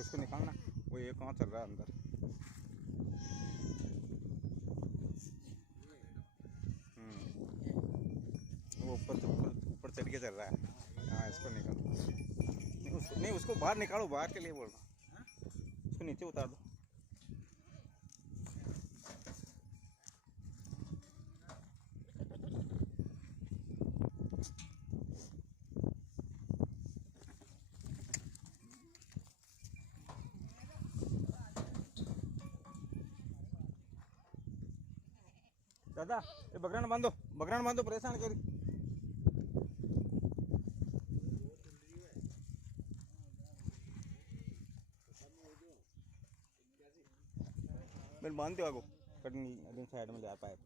उसको निकालना। वो ये कहाँ चल रहा है अंदर। वो ऊपर चढ़ के चल रहा है। हाँ इसको निकालो। नहीं उसको बाहर निकालो, बाहर के लिए बोल रहा हूँ। उसको नीचे उतार दो। दादा ये बकरा बांधो, परेशान करी। मैं बांधते आगो कटनी साइड में ले आ पाए।